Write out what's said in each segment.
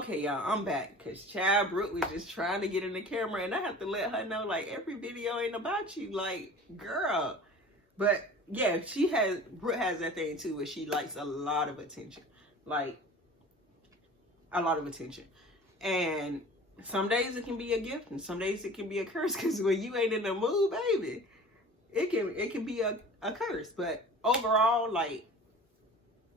Okay, y'all, I'm back because Child Brooke was just trying to get in the camera, and I have to let her know, like, every video ain't about you, like, girl. But yeah, Brooke has that thing too, where she likes a lot of attention, like a lot of attention. And some days it can be a gift, and some days it can be a curse. Because when you ain't in the mood, baby, it can be a curse. But overall, like,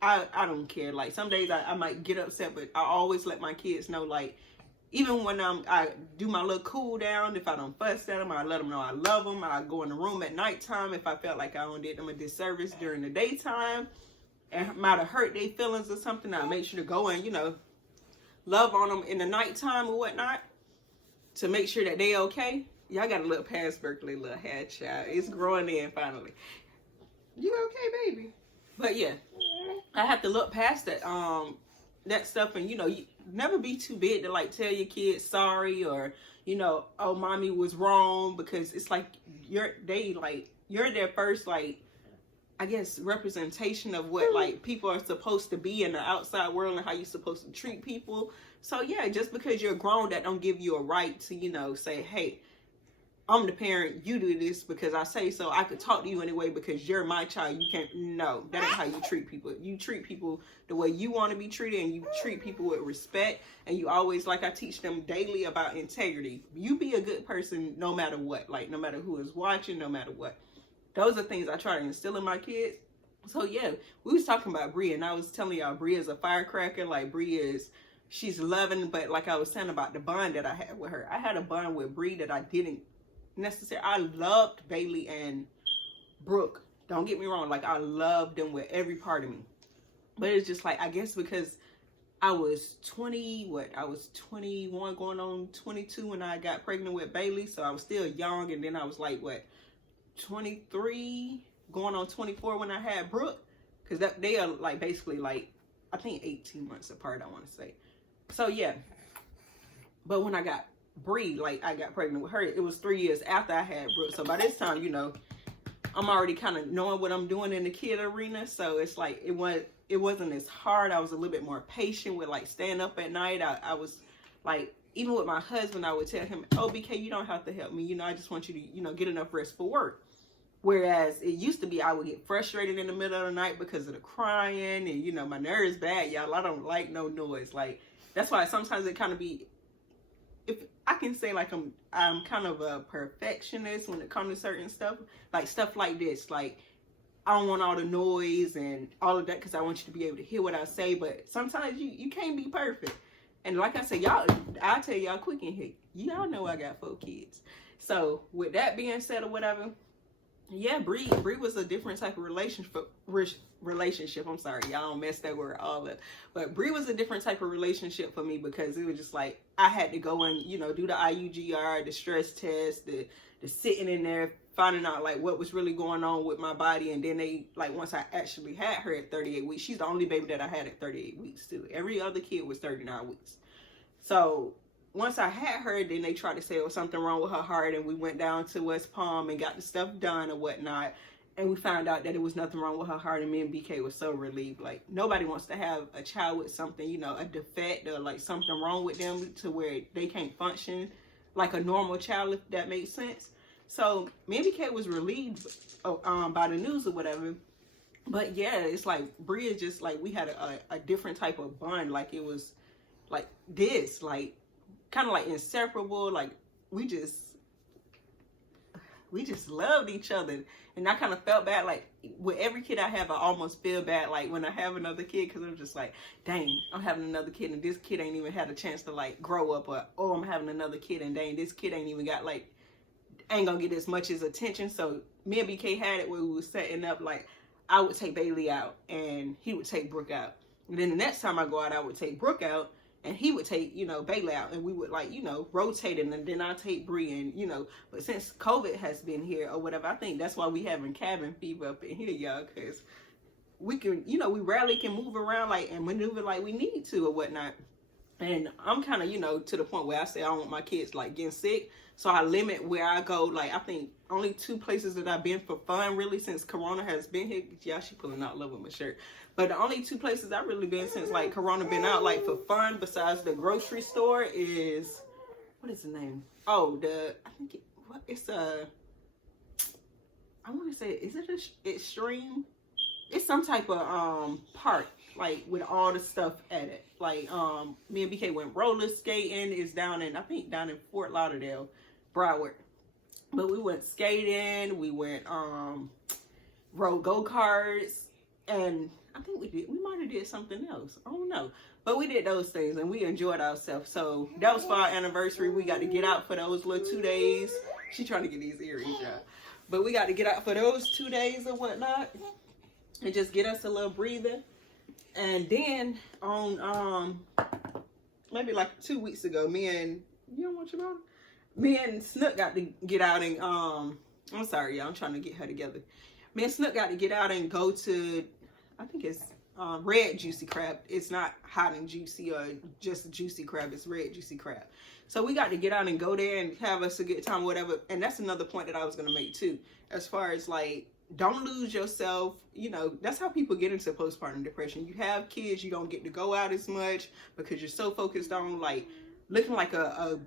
I don't care. Like, some days I might get upset, but I always let my kids know, like, even when I do my little cool down, if I don't fuss at them, I let them know I love them. I go in the room at nighttime if I felt like I did them a disservice during the daytime and might have hurt their feelings or something. I make sure to go and, you know, love on them in the nighttime or whatnot to make sure that they okay. Y'all got a little past Berkeley little hair, child. It's growing in finally. You okay, baby? But yeah, I have to look past that that stuff, and you know, you never be too big to like tell your kids sorry, or you know, oh, mommy was wrong, because it's like you're their first, like, I guess, representation of what like people are supposed to be in the outside world and how you're supposed to treat people. So yeah, just because you're grown, that don't give you a right to, you know, say, hey, I'm the parent, you do this because I say so. I could talk to you anyway because you're my child. You can't. No, that ain't how you treat people. You treat people the way you want to be treated, and you treat people with respect. And you always, like I teach them daily about integrity. You be a good person no matter what. Like, no matter who is watching, no matter what. Those are things I try to instill in my kids. So yeah, we was talking about Bree, and I was telling y'all Bree is a firecracker. Like, she's loving, but like I was saying about the bond that I had with her. I had a bond with Bree that I didn't necessary. I loved Bailey and Brooke. Don't get me wrong. Like, I loved them with every part of me. But it's just like, I guess because I was 21 going on 22 when I got pregnant with Bailey. So I was still young. And then I was like, 23 going on 24 when I had Brooke. Because they are like basically like, I think 18 months apart, I want to say. So yeah. But when I got Bree, like, I got pregnant with her, it was 3 years after I had Brooke. So by this time, you know, I'm already kind of knowing what I'm doing in the kid arena. So it's like, it wasn't as hard. I was a little bit more patient with like staying up at night. I was like, even with my husband, I would tell him, oh, BK, you don't have to help me. You know, I just want you to, you know, get enough rest for work. Whereas it used to be, I would get frustrated in the middle of the night because of the crying, and, you know, my nerves bad, y'all. I don't like no noise. Like, that's why sometimes it kind of be, if I can say, like, I'm kind of a perfectionist when it comes to certain stuff, like stuff like this. Like, I don't want all the noise and all of that because I want you to be able to hear what I say. But sometimes you can't be perfect. And like I said, y'all, I'll tell y'all quick in here, y'all know I got 4 kids. So with that being said or whatever, yeah, Bree was a different type of relationship. I'm sorry, y'all don't mess that word all up. But Bree was a different type of relationship for me because it was just like, I had to go and, you know, do the IUGR, the stress test, the sitting in there, finding out like what was really going on with my body. And then they, like, once I actually had her at 38 weeks, she's the only baby that I had at 38 weeks too. Every other kid was 39 weeks. So once I had her, then they tried to say there was something wrong with her heart, and we went down to West Palm and got the stuff done or whatnot, and we found out that there was nothing wrong with her heart, and me and BK was so relieved. Like, nobody wants to have a child with something, you know, a defect or like something wrong with them to where they can't function like a normal child, if that makes sense. So me and BK was relieved by the news or whatever. But yeah, it's like Bree is just like, we had a different type of bond. Like, it was like this, like, kind of like inseparable. Like, we just loved each other. And I kind of felt bad, like, with every kid I have, I almost feel bad, like, when I have another kid, because I'm just like, dang, I'm having another kid, and this kid ain't even had a chance to, like, grow up, or, oh, I'm having another kid, and dang, this kid ain't even got, like, ain't gonna get as much as attention. So me and BK had it where we was setting up, like, I would take Bailey out, and he would take Brooke out. And then the next time I go out, I would take Brooke out, and he would take, you know, Bailey out, and we would, like, you know, rotate, and then I'll take Bree, and, you know, but since COVID has been here or whatever, I think that's why we having cabin fever up in here, y'all, because we can, you know, we rarely can move around, like, and maneuver like we need to or whatnot. And I'm kind of, you know, to the point where I say I don't want my kids, like, getting sick, so I limit where I go. Like, I think only two places that I've been for fun really since Corona has been here. Yeah, she pulling out love with my shirt. But the only two places I've really been since like Corona been out like for fun besides the grocery store is, what is the name? Oh, I think it's I want to say, is it Extreme? It's some type of park, like with all the stuff at it. Like me and BK went roller skating. It's down in, I think down in Fort Lauderdale, Broward. But we went skating, we went rode go-karts, and I think we might have did something else. I don't know. But we did those things and we enjoyed ourselves. So that was for our anniversary. We got to get out for those little 2 days. She trying to get these earrings out. But we got to get out for those 2 days or whatnot and just get us a little breather. And then on maybe like 2 weeks ago, me and Snook got to get out and I'm sorry, y'all, I'm trying to get her together. Me and Snook got to get out and go to, I think it's red juicy crab. It's not hot and juicy or just juicy crab. It's red juicy crab. So we got to get out and go there and have us a good time, whatever. And that's another point that I was going to make too. As far as like, don't lose yourself. You know, that's how people get into postpartum depression. You have kids, you don't get to go out as much because you're so focused on like looking like a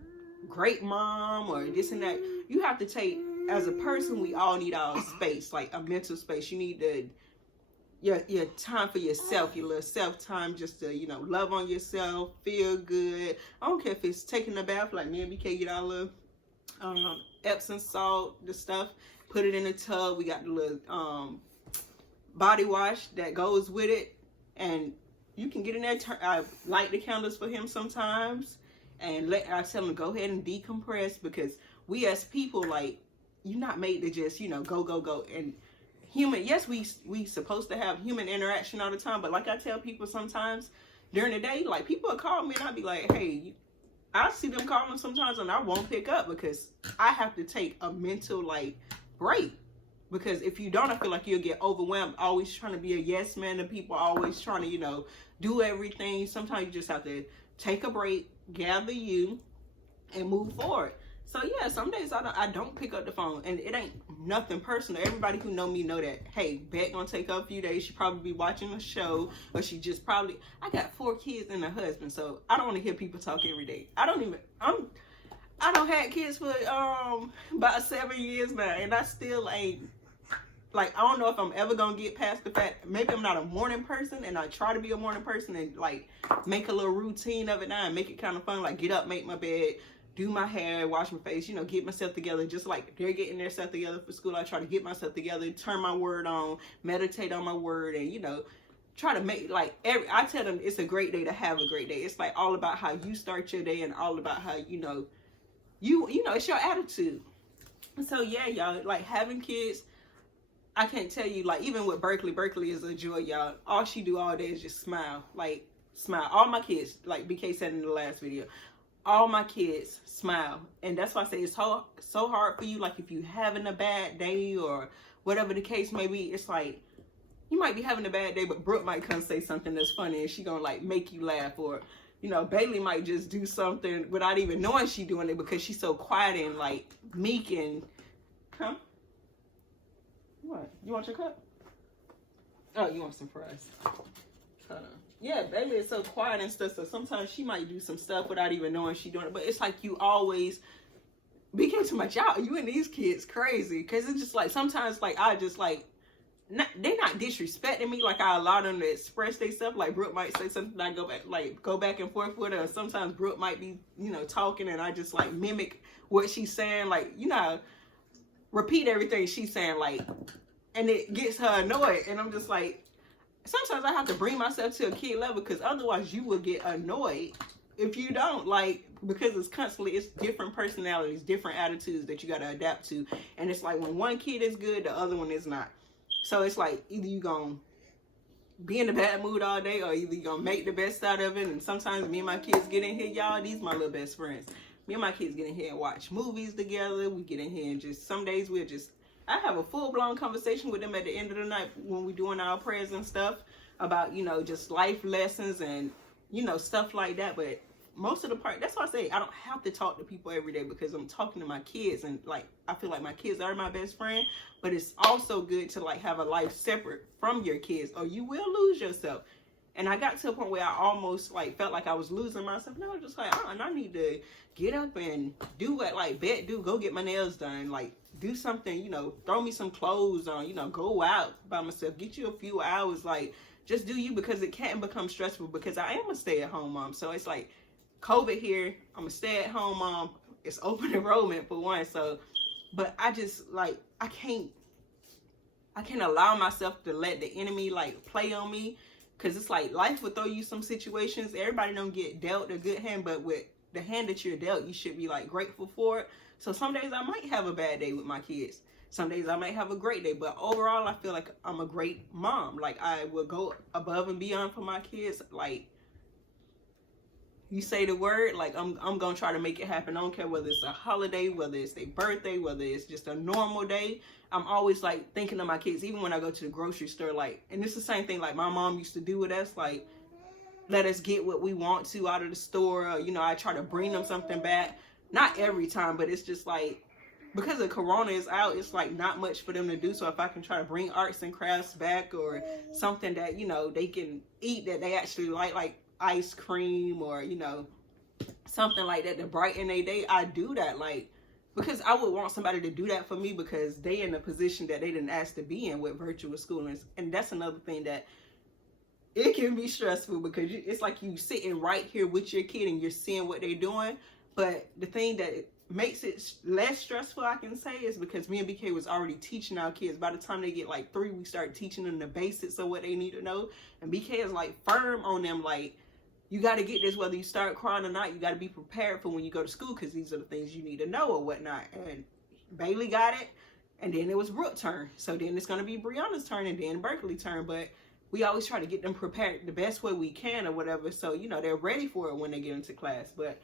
great mom or this and that. You have to take, as a person, we all need our space, like a mental space. You need to your time for yourself, your little self time, just to, you know, love on yourself, feel good. I don't care if it's taking a bath, like me and BK get our little Epsom salt, the stuff, put it in the tub. We got the little body wash that goes with it, and you can get in there. I light the candles for him sometimes, and I tell him go ahead and decompress, because we as people, like, you're not made to just, you know, go and human. Yes, we supposed to have human interaction all the time, but like I tell people sometimes during the day, like people will call me and I'll be like, hey, I see them calling sometimes and I won't pick up because I have to take a mental like break. Because if you don't, I feel like you'll get overwhelmed, always trying to be a yes man to people, always trying to, you know, do everything. Sometimes you just have to take a break, gather you, and move forward. So yeah, some days I don't pick up the phone, and it ain't nothing personal. Everybody who know me know that, hey, Bet gonna take her a few days. She probably be watching a show, or she just probably, I got 4 kids and a husband, so I don't want to hear people talk every day. I don't had kids for about 7 years now, and I still ain't, like, I don't know if I'm ever gonna get past the fact, maybe I'm not a morning person, and I try to be a morning person and like make a little routine of it now and make it kind of fun, like get up, make my bed, do my hair, wash my face, you know, get myself together. Just like they're getting their stuff together for school, I try to get myself together, turn my word on, meditate on my word, and, you know, try to make, like, I tell them it's a great day to have a great day. It's like all about how you start your day and all about how, you know, it's your attitude. So yeah, y'all, like having kids, I can't tell you, like, even with Berkeley is a joy, y'all. All she do all day is just smile, like smile. All my kids, like BK said in the last video, all my kids smile. And that's why I say it's so hard for you. Like if you having a bad day or whatever the case may be, it's like you might be having a bad day, but Brooke might come say something that's funny and she gonna like make you laugh. Or, you know, Bailey might just do something without even knowing she doing it because she's so quiet and like meek and, huh? What? You want your cup? Oh, you want some fries? Hold on. Yeah, Bailey is so quiet and stuff, so sometimes she might do some stuff without even knowing she's doing it. But it's like you always became too much out. You and these kids crazy, because it's just like sometimes like I just like they're not disrespecting me. Like I allow them to express themselves. Like Brooke might say something, I go back and forth with her. Or sometimes Brooke might be, you know, talking and I just like mimic what she's saying. Like, you know, repeat everything she's saying, like, and it gets her annoyed. And I'm just like, sometimes I have to bring myself to a kid level, because otherwise you will get annoyed if you don't, like, because it's different personalities, different attitudes that you got to adapt to. And it's like when one kid is good, the other one is not. So it's like either you gonna be in a bad mood all day, or either you gonna make the best out of it. And sometimes me and my kids get in here, y'all, these my little best friends. Me and my kids get in here and watch movies together. We get in here and just, some days I have a full-blown conversation with them at the end of the night when we're doing our prayers and stuff about, you know, just life lessons and, you know, stuff like that. But most of the part, that's why I say I don't have to talk to people every day, because I'm talking to my kids, and like I feel like my kids are my best friend. But it's also good to like have a life separate from your kids, or you will lose yourself. And I got to a point where I almost like felt like I was losing myself. And I was just like, I need to get up and do what like Bet do, go get my nails done, like do something, you know, throw me some clothes on, you know, go out by myself, get you a few hours, like just do you, because it can become stressful, because I am a stay-at-home mom. So it's like COVID here, I'm a stay-at-home mom, it's open enrollment for one. So, but I just like, I can't allow myself to let the enemy like play on me, because it's like life will throw you some situations. Everybody don't get dealt a good hand, but with the hand that you're dealt, you should be like grateful for it. So some days I might have a bad day with my kids. Some days I might have a great day, but overall I feel like I'm a great mom. Like I will go above and beyond for my kids. Like you say the word, like I'm gonna try to make it happen. I don't care whether it's a holiday, whether it's their birthday, whether it's just a normal day. I'm always like thinking of my kids, even when I go to the grocery store. Like, and it's the same thing like my mom used to do with us, like let us get what we want to out of the store. Or, you know, I try to bring them something back. Not every time, but it's just like, because the corona is out, it's like not much for them to do. So if I can try to bring arts and crafts back, or something that, you know, they can eat that they actually like ice cream, or, you know, something like that to brighten their day, I do that. Like, because I would want somebody to do that for me, because they in a position that they didn't ask to be in with virtual schooling. And that's another thing that it can be stressful, because it's like you sitting right here with your kid and you're seeing what they're doing. But the thing that makes it less stressful, I can say, is because me and BK was already teaching our kids. By the time they get like 3, we start teaching them the basics of what they need to know. And BK is like firm on them, like, you got to get this whether you start crying or not. You got to be prepared for when you go to school, because these are the things you need to know or whatnot. And Bailey got it, and then it was Brooke's turn. So then it's going to be Brianna's turn, and then Berkeley's turn. But we always try to get them prepared the best way we can or whatever, so, you know, they're ready for it when they get into class. But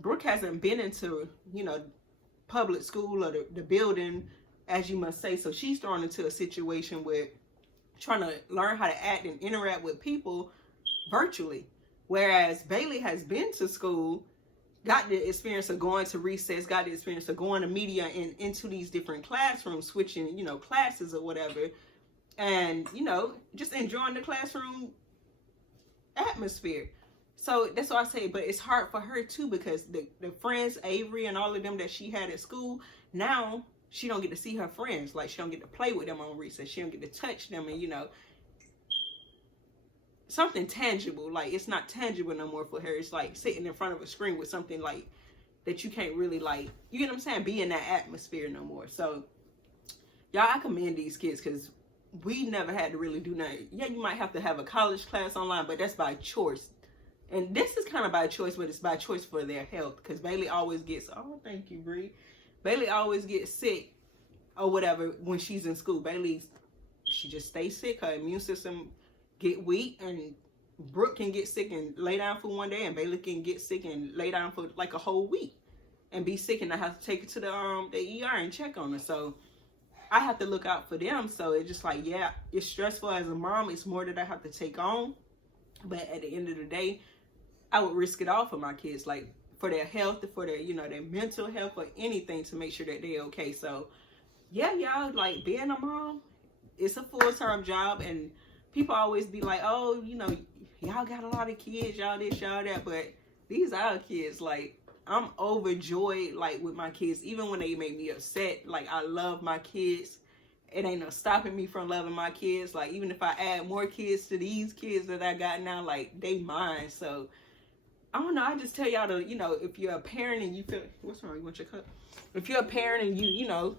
Brooke hasn't been into, you know, public school or the building, as you must say. So she's thrown into a situation with trying to learn how to act and interact with people virtually. Whereas Bailey has been to school, got the experience of going to recess, got the experience of going to media and into these different classrooms, switching, you know, classes or whatever. And, you know, just enjoying the classroom atmosphere. So that's why I say, but it's hard for her too, because the friends, Avery and all of them that she had at school, now she don't get to see her friends. Like, she don't get to play with them on recess. She don't get to touch them, and, you know, something tangible. Like, it's not tangible no more for her. It's like sitting in front of a screen with something like that you can't really, like, you get what I'm saying, be in that atmosphere no more. So y'all, I commend these kids, because we never had to really do nothing. Yeah, you might have to have a college class online, but that's by choice. And this is kind of by choice, but it's by choice for their health, because Bailey always gets, oh, thank you, Bree. Bailey always gets sick or whatever when she's in school. Bailey, she just stays sick. Her immune system get weak, and Brooke can get sick and lay down for one day, and Bailey can get sick and lay down for like a whole week and be sick, and I have to take her to the ER and check on her. So I have to look out for them. So it's just like, yeah, it's stressful as a mom. It's more that I have to take on. But at the end of the day, I would risk it all for my kids, like for their health, for their, you know, their mental health, or anything to make sure that they're okay. So yeah, y'all, like being a mom, it's a full-time job, and people always be like, oh, you know, y'all got a lot of kids, y'all this, y'all that, but these are our kids. Like, I'm overjoyed, like, with my kids, even when they make me upset. Like, I love my kids. It ain't no stopping me from loving my kids. Like, even if I add more kids to these kids that I got now, like, they mine. So I don't know, I just tell y'all to, you know, if you're a parent and you feel, what's wrong, you want your cup? If you're a parent and you know,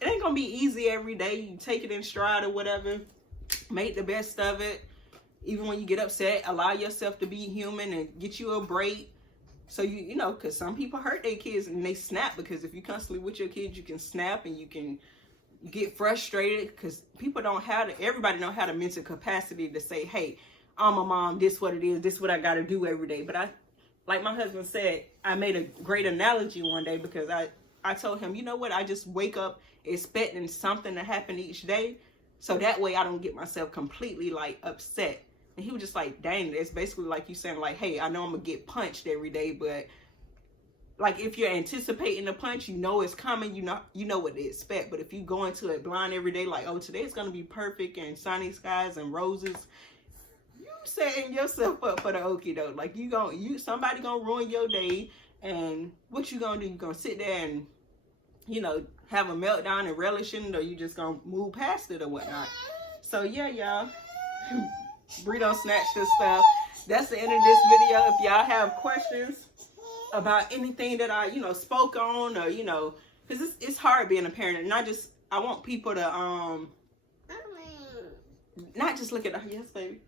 it ain't gonna be easy every day. You take it in stride or whatever. Make the best of it. Even when you get upset, allow yourself to be human and get you a break. So you know, because some people hurt their kids and they snap, because if you constantly with your kids, you can snap and you can get frustrated, because people don't have everybody don't have the mental capacity to say, hey, I'm a mom, this what it is, this what I got to do every day. But I, like my husband said, I made a great analogy one day, because I told him, you know what, I just wake up expecting something to happen each day, so that way I don't get myself completely like upset And he was just like, dang, it's basically like you saying like, hey, I know I'm gonna get punched every day, but like if you're anticipating the punch, you know it's coming, you know what to expect. But if you go into it blind every day, like, oh, today's gonna be perfect and sunny skies and roses, you setting yourself up for the okie doke. Like somebody gonna ruin your day, and what you gonna do? You gonna sit there and, you know, have a meltdown and relish in it, or you just gonna move past it or whatnot. So yeah, y'all. Bree don't snatch this stuff. That's the end of this video. If y'all have questions about anything that I, you know, spoke on, or, you know, because it's hard being a parent, and I want people to not just look at the, yes baby,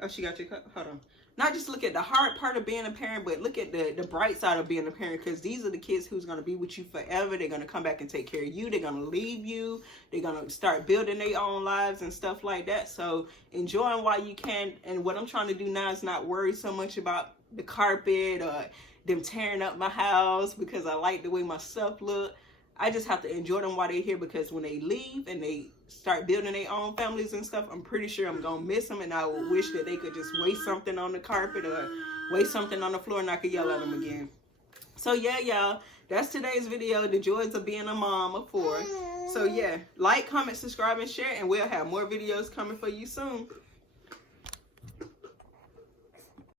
oh, she got your cup, hold on, not just look at the hard part of being a parent, but look at the bright side of being a parent, because these are the kids who's going to be with you forever. They're going to come back and take care of you. They're going to leave you. They're going to start building their own lives and stuff like that. So enjoy them while you can. And what I'm trying to do now is not worry so much about the carpet or them tearing up my house because I like the way my stuff look. I just have to enjoy them while they're here, because when they leave and they start building their own families and stuff, I'm pretty sure I'm gonna miss them, and I will wish that they could just waste something on the carpet or waste something on the floor, and I could yell at them again. So yeah, y'all, that's today's video, the joys of being a mom of 4. So yeah, like, comment, subscribe, and share, and we'll have more videos coming for you soon.